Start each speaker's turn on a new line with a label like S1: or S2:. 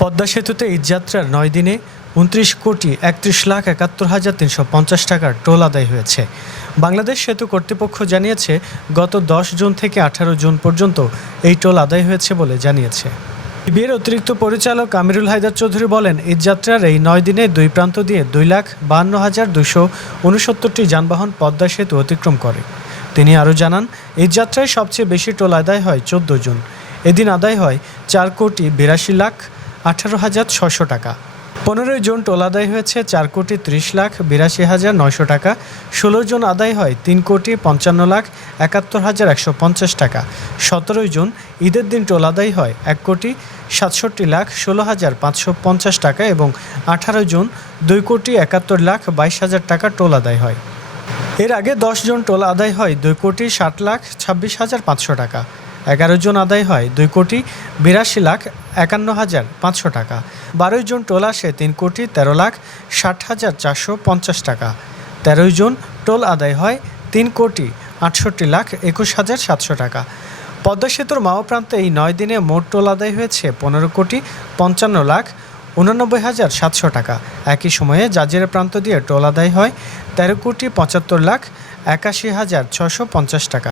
S1: পদ্মা সেতুতে ঈদযাত্রার নয় দিনে উনত্রিশ কোটি একত্রিশ লাখ একাত্তর হাজার তিনশো পঞ্চাশ টাকার টোল আদায় হয়েছে। বাংলাদেশ সেতু কর্তৃপক্ষ জানিয়েছে, গত দশ জুন থেকে আঠারো জুন পর্যন্ত এই টোল আদায় হয়েছে বলে জানিয়েছে। বিয়ের অতিরিক্ত পরিচালক আমিরুল হায়দার চৌধুরী বলেন ঈদযাত্রার এই নয় দিনে দুই প্রান্ত দিয়ে দুই লাখ বাহান্ন হাজার দুশো উনসত্তরটি যানবাহন পদ্মা সেতু অতিক্রম করে। তিনি আরও জানান ঈদযাত্রায় সবচেয়ে বেশি টোল আদায় হয় চোদ্দ জুন। এদিন আদায় হয় চার কোটি বিরাশি লাখ আঠারো হাজার ছশো টাকা। পনেরোই জুন টোল আদায় হয়েছে চার কোটি ত্রিশ লাখ বিরাশি হাজার নয়শো টাকা। ষোলো জুন আদায় হয় তিন কোটি পঞ্চান্ন লাখ একাত্তর হাজার একশো পঞ্চাশ টাকা। সতেরোই জুন ঈদের দিন টোল আদায় হয় এক কোটি সাতষট্টি লাখ ষোলো হাজার পাঁচশো পঞ্চাশ টাকা এবং আঠারো জুন দুই কোটি একাত্তর লাখ বাইশ হাজার টাকা টোল আদায় হয়। এর আগে দশ জন টোল আদায় হয় দুই কোটি ষাট লাখ ছাব্বিশ হাজার পাঁচশো টাকা। এগারো জন আদায় হয়, দুই কোটি বিরাশি লাখ একান্ন হাজার পাঁচশো টাকা। বারোই জন টোল আসে, তিন কোটি তেরো লাখ ষাট হাজার চারশো পঞ্চাশ টাকা। তেরোই জন টোল আদায় হয়, তিন কোটি আটষট্টি লাখ একুশ হাজার সাতশো টাকা। পদ্মা সেতুর মাও প্রান্তে এই নয় দিনে মোট টোল আদায় হয়েছে পনেরো কোটি পঞ্চান্ন লাখ উননব্বই হাজার সাতশো টাকা। একই সময়ে জাজিরা প্রান্ত দিয়ে টোল আদায় হয়, তেরো কোটি পঁচাত্তর লাখ একাশি হাজার ছশো পঞ্চাশ টাকা।